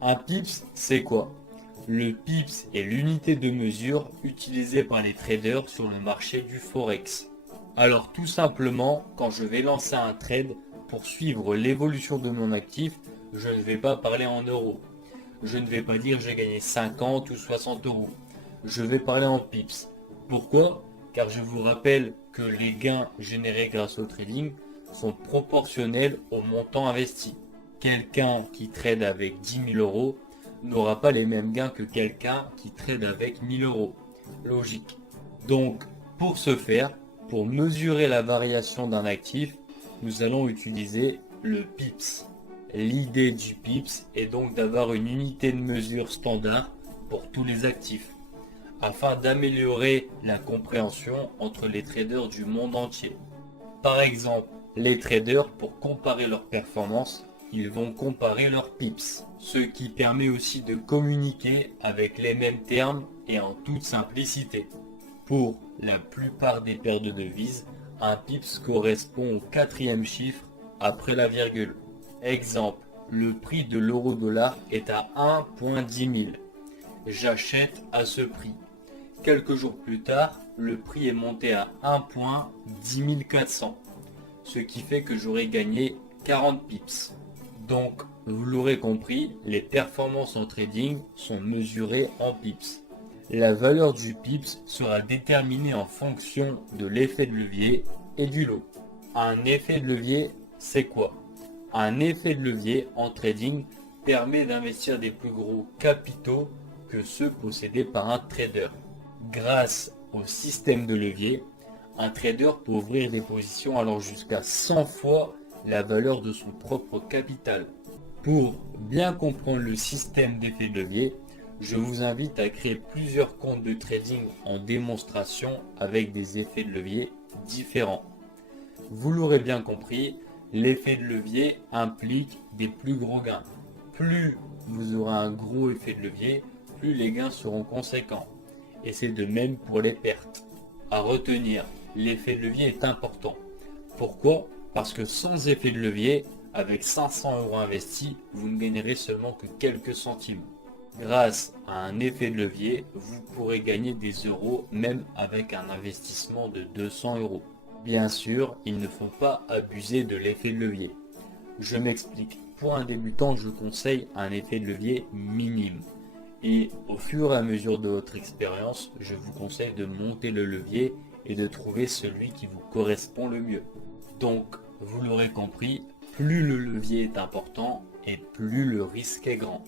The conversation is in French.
Un pips, c'est quoi? Le pips est l'unité de mesure utilisée par les traders sur le marché du Forex. Alors tout simplement, quand je vais lancer un trade pour suivre l'évolution de mon actif, je ne vais pas parler en euros. Je ne vais pas dire j'ai gagné 50 ou 60 euros. Je vais parler en pips. Pourquoi? Car je vous rappelle que les gains générés grâce au trading sont proportionnels au montant investi. Quelqu'un qui trade avec 10 000 euros n'aura pas les mêmes gains que quelqu'un qui trade avec 1 000 euros. Logique. Donc, pour ce faire, pour mesurer la variation d'un actif, nous allons utiliser le pips. L'idée du pips est donc d'avoir une unité de mesure standard pour tous les actifs, afin d'améliorer la compréhension entre les traders du monde entier. Par exemple, les traders, pour comparer leurs performances, ils vont comparer leurs pips, ce qui permet aussi de communiquer avec les mêmes termes et en toute simplicité. Pour la plupart des paires de devises, un pips correspond au quatrième chiffre après la virgule. Exemple, le prix de l'euro-dollar est à 1,10 000. J'achète à ce prix. Quelques jours plus tard, le prix est monté à 1,10 400, ce qui fait que j'aurai gagné 40 pips. Donc, vous l'aurez compris, les performances en trading sont mesurées en pips. La valeur du pips sera déterminée en fonction de l'effet de levier et du lot. Un effet de levier, c'est quoi? Un effet de levier en trading permet d'investir des plus gros capitaux que ceux possédés par un trader. Grâce au système de levier, un trader peut ouvrir des positions allant jusqu'à 100 fois la valeur de son propre capital. Pour bien comprendre le système d'effet de levier, je vous invite à créer plusieurs comptes de trading en démonstration avec des effets de levier différents. Vous l'aurez bien compris, l'effet de levier implique des plus gros gains. Plus vous aurez un gros effet de levier, plus les gains seront conséquents. Et c'est de même pour les pertes. À retenir, l'effet de levier est important. Pourquoi? Parce que sans effet de levier, avec 500 euros investis, vous ne gagnerez seulement que quelques centimes. Grâce à un effet de levier, vous pourrez gagner des euros même avec un investissement de 200 euros. Bien sûr, il ne faut pas abuser de l'effet de levier. Je m'explique. Pour un débutant, je conseille un effet de levier minime. Et au fur et à mesure de votre expérience, je vous conseille de monter le levier et de trouver celui qui vous correspond le mieux. Donc, vous l'aurez compris, plus le levier est important et plus le risque est grand.